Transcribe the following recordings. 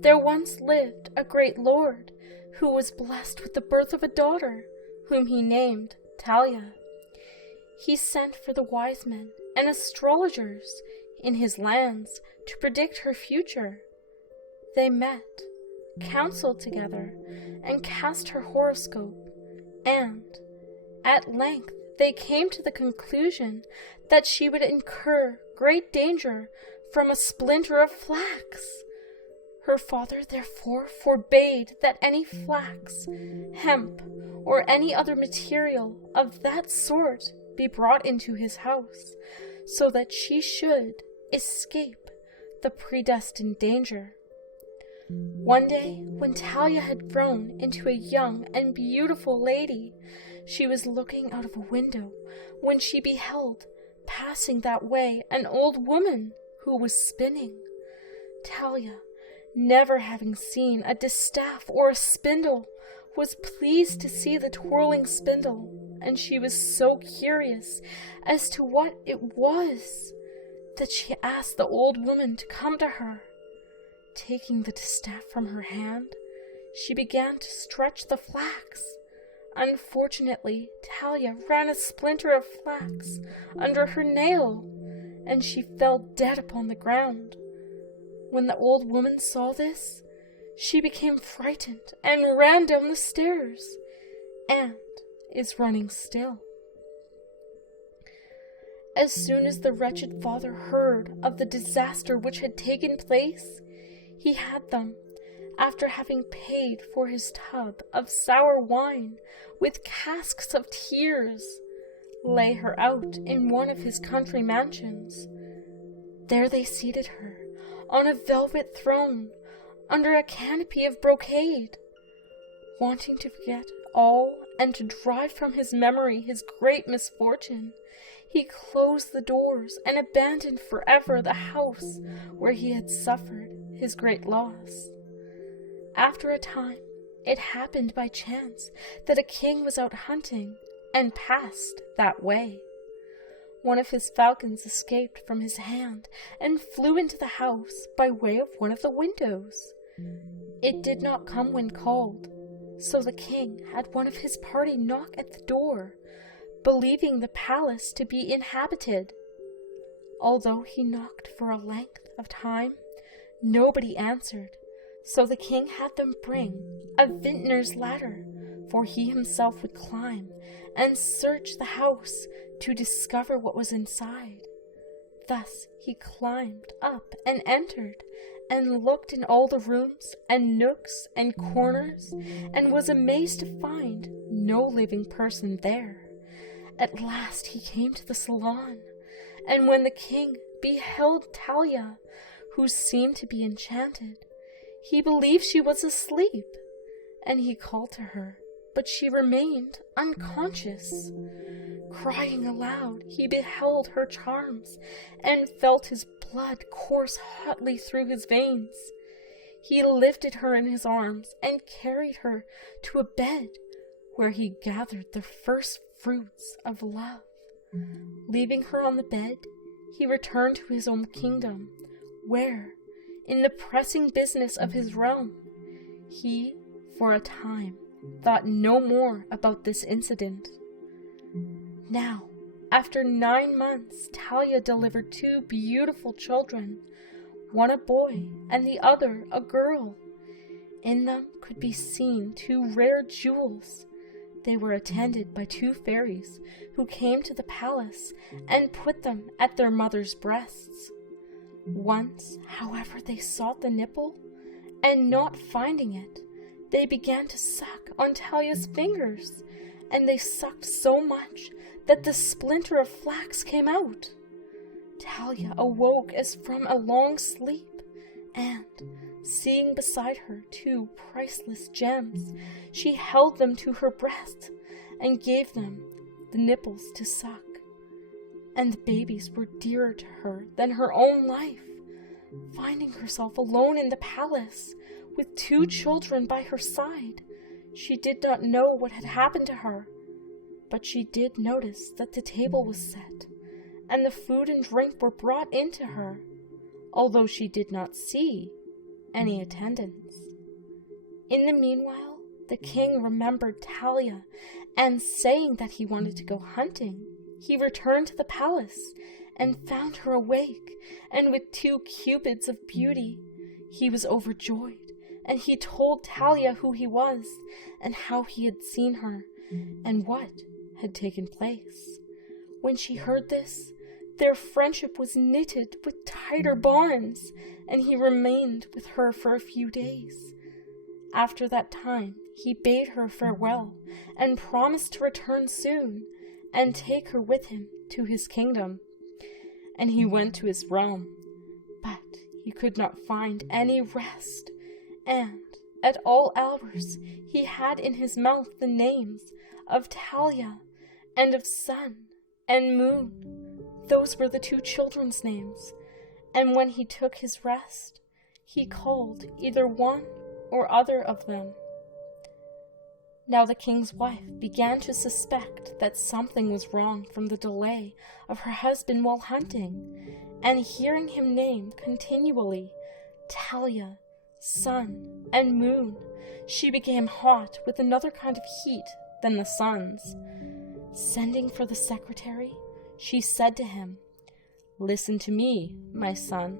there once lived a great lord who was blessed with the birth of a daughter, whom he named Talia. He sent for the wise men and astrologers in his lands to predict her future. They met, counseled together, and cast her horoscope, and, at length, they came to the conclusion that she would incur great danger from a splinter of flax. Her father therefore forbade that any flax, hemp, or any other material of that sort be brought into his house, so that she should escape the predestined danger. One day, when Talia had grown into a young and beautiful lady, she was looking out of a window when she beheld, passing that way, an old woman who was spinning. Talia, never having seen a distaff or a spindle, was pleased to see the twirling spindle, and she was so curious as to what it was that she asked the old woman to come to her. Taking the distaff from her hand, she began to stretch the flax. Unfortunately, Talia ran a splinter of flax under her nail, and she fell dead upon the ground. When the old woman saw this, she became frightened and ran down the stairs, and is running still. As soon as the wretched father heard of the disaster which had taken place, he had them, after having paid for his tub of sour wine with casks of tears, lay her out in one of his country mansions. There they seated her on a velvet throne under a canopy of brocade. Wanting to forget all and to drive from his memory his great misfortune, he closed the doors and abandoned forever the house where he had suffered his great loss. After a time, it happened by chance that a king was out hunting and passed that way. One of his falcons escaped from his hand and flew into the house by way of one of the windows. It did not come when called, so the king had one of his party knock at the door, believing the palace to be inhabited. Although he knocked for a length of time, nobody answered, so the king had them bring a vintner's ladder, for he himself would climb and search the house to discover what was inside. Thus he climbed up and entered, and looked in all the rooms and nooks and corners, and was amazed to find no living person there. At last he came to the salon, and when the king beheld Talia, who seemed to be enchanted, he believed she was asleep, and he called to her, but she remained unconscious. Crying aloud, he beheld her charms, and felt his blood course hotly through his veins. He lifted her in his arms, and carried her to a bed, where he gathered the first fruits of love. Leaving her on the bed, he returned to his own kingdom, where, in the pressing business of his realm, he, for a time, thought no more about this incident. Now, after 9 months, Talia delivered 2 beautiful children, one a boy and the other a girl. In them could be seen 2 rare jewels. They were attended by 2 fairies, who came to the palace and put them at their mother's breasts. Once, however, they sought the nipple, and not finding it, they began to suck on Talia's fingers, and they sucked so much that the splinter of flax came out. Talia awoke as from a long sleep, and, seeing beside her 2 priceless gems, she held them to her breast and gave them the nipples to suck. And the babies were dearer to her than her own life. Finding herself alone in the palace, with 2 children by her side, she did not know what had happened to her, but she did notice that the table was set, and the food and drink were brought in to her, although she did not see any attendants. In the meanwhile, the king remembered Talia, and saying that he wanted to go hunting, he returned to the palace and found her awake and with 2 cupids of beauty. He was overjoyed, and he told Talia who he was and how he had seen her and what had taken place. When she heard this, their friendship was knitted with tighter bonds, and he remained with her for a few days. After that time, he bade her farewell and promised to return soon and take her with him to his kingdom. And he went to his realm, but he could not find any rest, and at all hours he had in his mouth the names of Talia and of Sun and Moon. Those were the 2 children's names, and when he took his rest, he called either one or other of them. Now the king's wife began to suspect that something was wrong from the delay of her husband while hunting, and hearing him name continually Talia, Sun, and Moon, she became hot with another kind of heat than the sun's. Sending for the secretary, she said to him, "Listen to me, my son.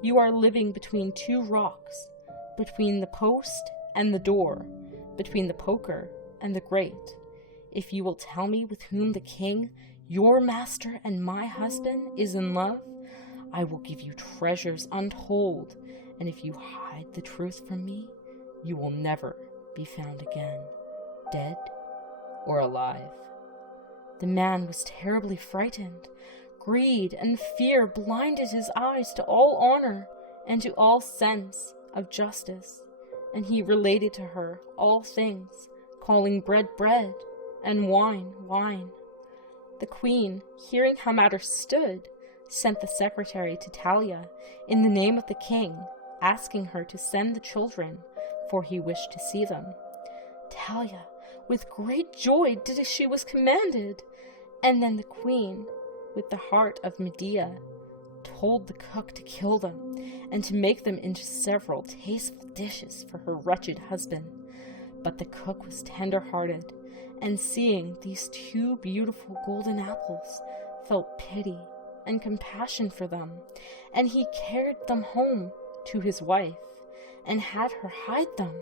You are living between 2 rocks, between the post and the door, between the poker and the grate. If you will tell me with whom the king, your master and my husband, is in love, I will give you treasures untold, and if you hide the truth from me, you will never be found again, dead or alive." The man was terribly frightened. Greed and fear blinded his eyes to all honor and to all sense of justice, and he related to her all things, calling bread bread and wine wine. The queen, hearing how matters stood, sent the secretary to Talia in the name of the king, asking her to send the children, for he wished to see them. Talia, with great joy, did as she was commanded, and then the queen, with the heart of Medea, told the cook to kill them and to make them into several tasteful dishes for her wretched husband. But the cook was tender-hearted, and seeing these 2 beautiful golden apples, felt pity and compassion for them, and he carried them home to his wife and had her hide them.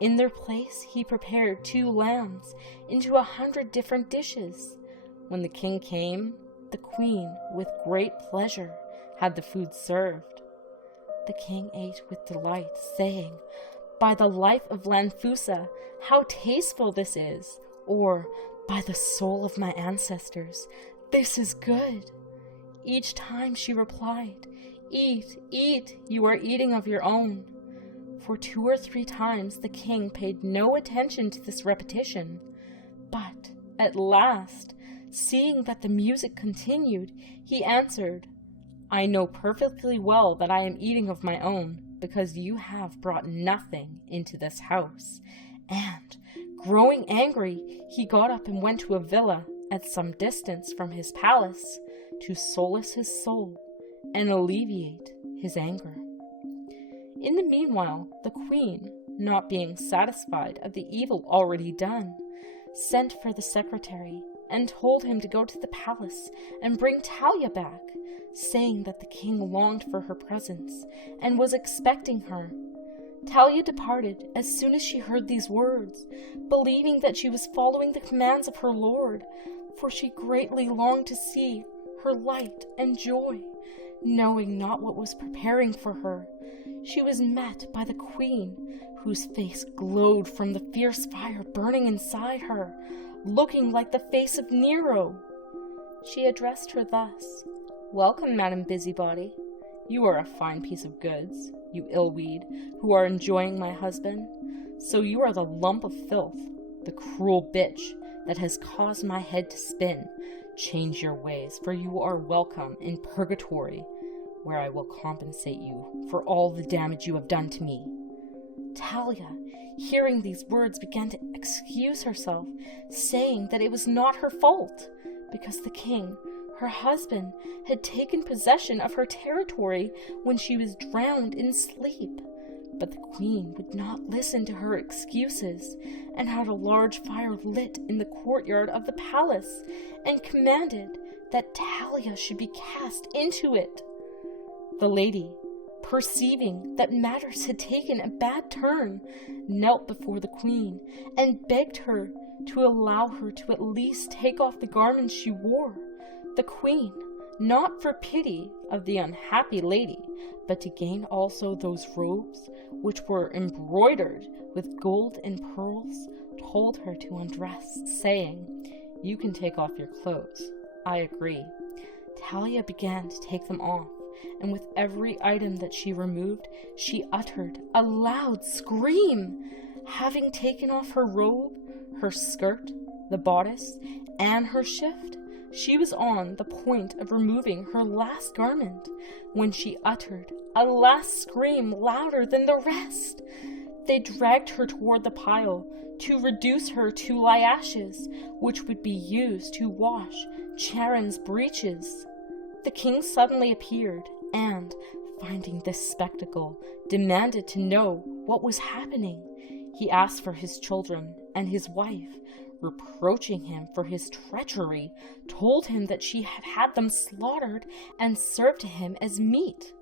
In their place he prepared 2 lambs into 100 different dishes. When the king came, the queen, with great pleasure, had the food served. The king ate with delight, saying, "By the life of Lanfusa, how tasteful this is!" Or, "By the soul of my ancestors, this is good!" Each time she replied, "Eat, eat, you are eating of your own." For 2 or 3 times the king paid no attention to this repetition, but at last, seeing that the music continued, he answered, "I know perfectly well that I am eating of my own, because you have brought nothing into this house." And, growing angry, he got up and went to a villa at some distance from his palace to solace his soul and alleviate his anger. In the meanwhile, the queen, not being satisfied of the evil already done, sent for the secretary and told him to go to the palace and bring Talia back, saying that the king longed for her presence and was expecting her. Talia departed as soon as she heard these words, believing that she was following the commands of her lord, for she greatly longed to see her light and joy. Knowing not what was preparing for her, she was met by the queen, whose face glowed from the fierce fire burning inside her, looking like the face of Nero. She addressed her thus: "Welcome, Madam Busybody. You are a fine piece of goods, you ill-weed, who are enjoying my husband. So you are the lump of filth, the cruel bitch that has caused my head to spin. Change your ways, for you are welcome in purgatory, where I will compensate you for all the damage you have done to me." Talia, hearing these words, began to excuse herself, saying that it was not her fault, because the king, her husband had taken possession of her territory when she was drowned in sleep. But the queen would not listen to her excuses and had a large fire lit in the courtyard of the palace and commanded that Talia should be cast into it. The lady, perceiving that matters had taken a bad turn, knelt before the queen and begged her to allow her to at least take off the garments she wore. The queen, not for pity of the unhappy lady, but to gain also those robes which were embroidered with gold and pearls, told her to undress, saying, "You can take off your clothes. I agree." Talia began to take them off, and with every item that she removed, she uttered a loud scream. Having taken off her robe, her skirt, the bodice, and her shift, she was on the point of removing her last garment when she uttered a last scream louder than the rest. They dragged her toward the pile to reduce her to lye ashes, which would be used to wash Charon's breeches. The king suddenly appeared and, finding this spectacle, demanded to know what was happening. He asked for his children, and his wife, reproaching him for his treachery, told him that she had had them slaughtered and served to him as meat.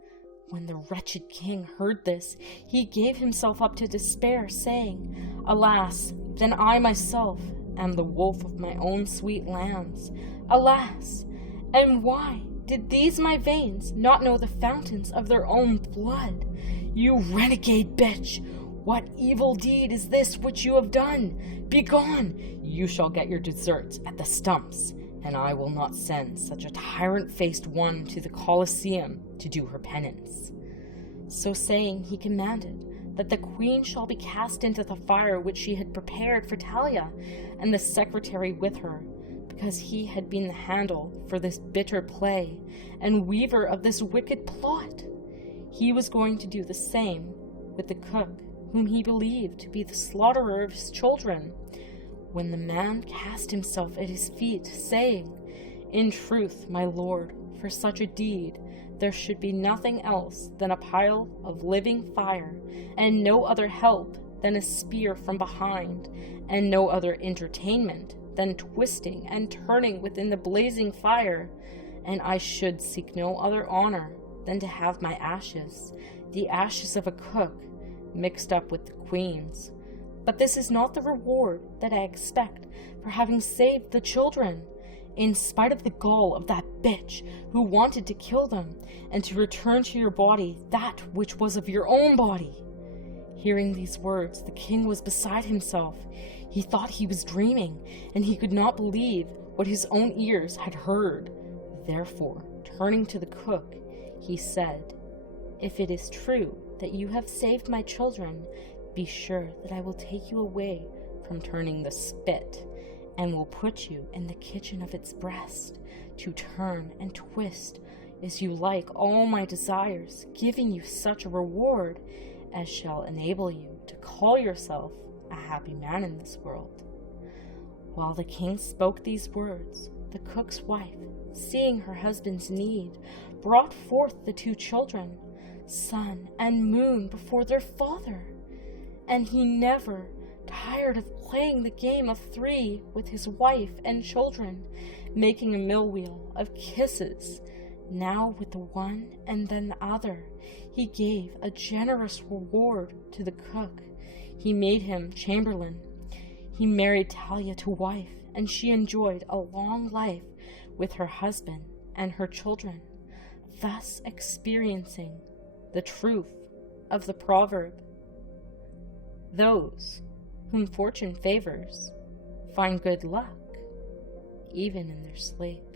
When the wretched king heard this, he gave himself up to despair, saying, "Alas, then I myself am the wolf of my own sweet lambs. Alas, and why did these my veins not know the fountains of their own blood? You renegade bitch! What evil deed is this which you have done? Begone! You shall get your deserts at the stumps, and I will not send such a tyrant-faced one to the Colosseum to do her penance." So saying, he commanded that the queen shall be cast into the fire which she had prepared for Talia, and the secretary with her, because he had been the handle for this bitter play, and weaver of this wicked plot. He was going to do the same with the cook, whom he believed to be the slaughterer of his children, when the man cast himself at his feet, saying, "In truth, my lord, for such a deed there should be nothing else than a pile of living fire, and no other help than a spear from behind, and no other entertainment than twisting and turning within the blazing fire, and I should seek no other honor than to have my ashes, the ashes of a cook, mixed up with the queen's. But this is not the reward that I expect for having saved the children, in spite of the gall of that bitch who wanted to kill them, and to return to your body that which was of your own body." Hearing these words, the king was beside himself. He thought he was dreaming, and he could not believe what his own ears had heard. Therefore, turning to the cook, he said, "If it is true that you have saved my children, be sure that I will take you away from turning the spit, and will put you in the kitchen of its breast, to turn and twist as you like all my desires, giving you such a reward as shall enable you to call yourself a happy man in this world." While the king spoke these words, the cook's wife, seeing her husband's need, brought forth the two children, sun and moon, before their father. And he never tired of playing the game of three with his wife and children, making a mill-wheel of kisses, now with the one and then the other. He gave a generous reward to the cook. He made him chamberlain. He married Talia to wife, and she enjoyed a long life with her husband and her children, thus experiencing the truth of the proverb, "Those whom fortune favors find good luck even in their sleep."